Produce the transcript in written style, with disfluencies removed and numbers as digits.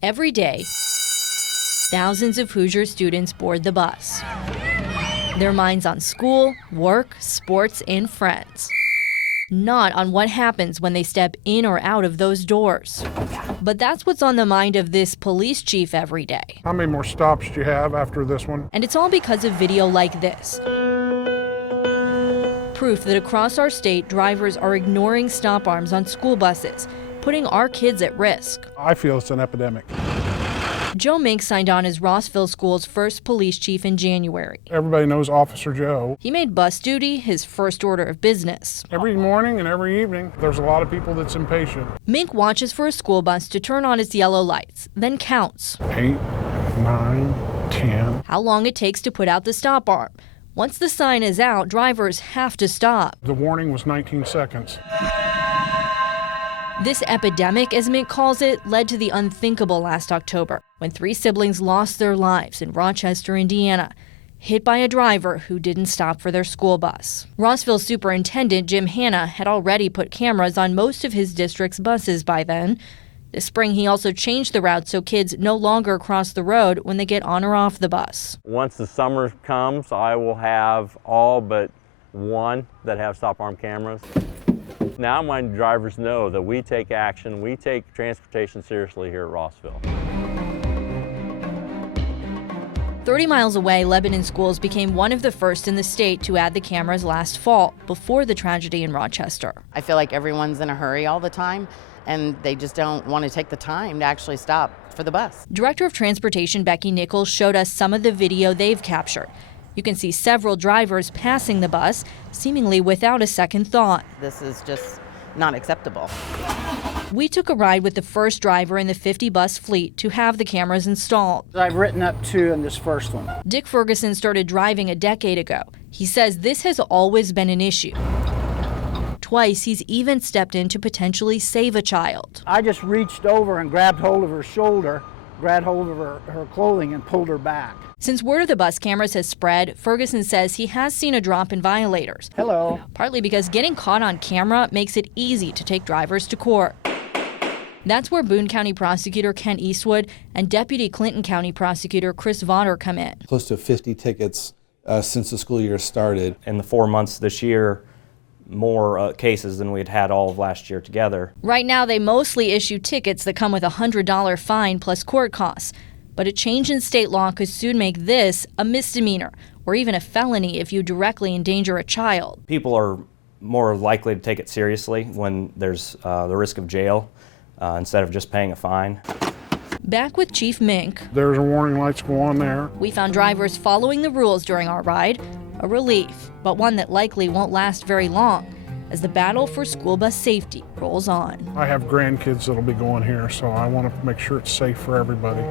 Every day, thousands of Hoosier students board the bus. Their minds on school, work, sports, and friends. Not on what happens when they step in or out of those doors. But that's what's on the mind of this police chief every day. How many more stops do you have after this one? And it's all because of video like this. Proof that across our state, drivers are ignoring stop arms on school buses, putting our kids at risk. I feel it's an epidemic. Joe Mink signed on as Rossville School's first police chief in January. Everybody knows Officer Joe. He made bus duty his first order of business. Every morning and every evening, there's a lot of people that's impatient. Mink watches for a school bus to turn on its yellow lights, then counts 8, 9, 10. how long it takes to put out the stop arm. Once the sign is out, drivers have to stop. The warning was 19 seconds. This epidemic, as Mink calls it, led to the unthinkable last October, when 3 siblings lost their lives in Rochester, Indiana, hit by a driver who didn't stop for their school bus. Rossville Superintendent Jim Hanna had already put cameras on most of his district's buses by then. This spring, he also changed the route so kids no longer cross the road when they get on or off the bus. Once the summer comes, I will have all but one that have stop arm cameras. Now my drivers know that we take action, we take transportation seriously here at Rossville. 30 miles away, Lebanon schools became one of the first in the state to add the cameras last fall, before the tragedy in Rochester. I feel like everyone's in a hurry all the time, and they just don't want to take the time to actually stop for the bus. Director of Transportation Becky Nichols showed us some of the video they've captured. You can see several drivers passing the bus, seemingly without a second thought. This is just not acceptable. We took a ride with the first driver in the 50 bus fleet to have the cameras installed. I've written up 2 in this first one. Dick Ferguson started driving a decade ago. He says this has always been an issue. Twice, he's even stepped in to potentially save a child. I just reached over and grabbed hold of her shoulder, grabbed hold of her clothing and pulled her back. Since word of the bus cameras has spread, Ferguson says he has seen a drop in violators. Hello. Partly because getting caught on camera makes it easy to take drivers to court. That's where Boone County Prosecutor Ken Eastwood and Deputy Clinton County Prosecutor Chris Vaughter come in. Close to 50 tickets since the school year started. In the 4 months this year, more cases than we'd had all of last year together. Right now, they mostly issue tickets that come with a $100 fine plus court costs. But a change in state law could soon make this a misdemeanor or even a felony if you directly endanger a child. People are more likely to take it seriously when there's the risk of jail instead of just paying a fine. Back with Chief Mink. There's a warning lights go on there. We found drivers following the rules during our ride, a relief, but one that likely won't last very long as the battle for school bus safety rolls on. I have grandkids that'll be going here, so I want to make sure it's safe for everybody.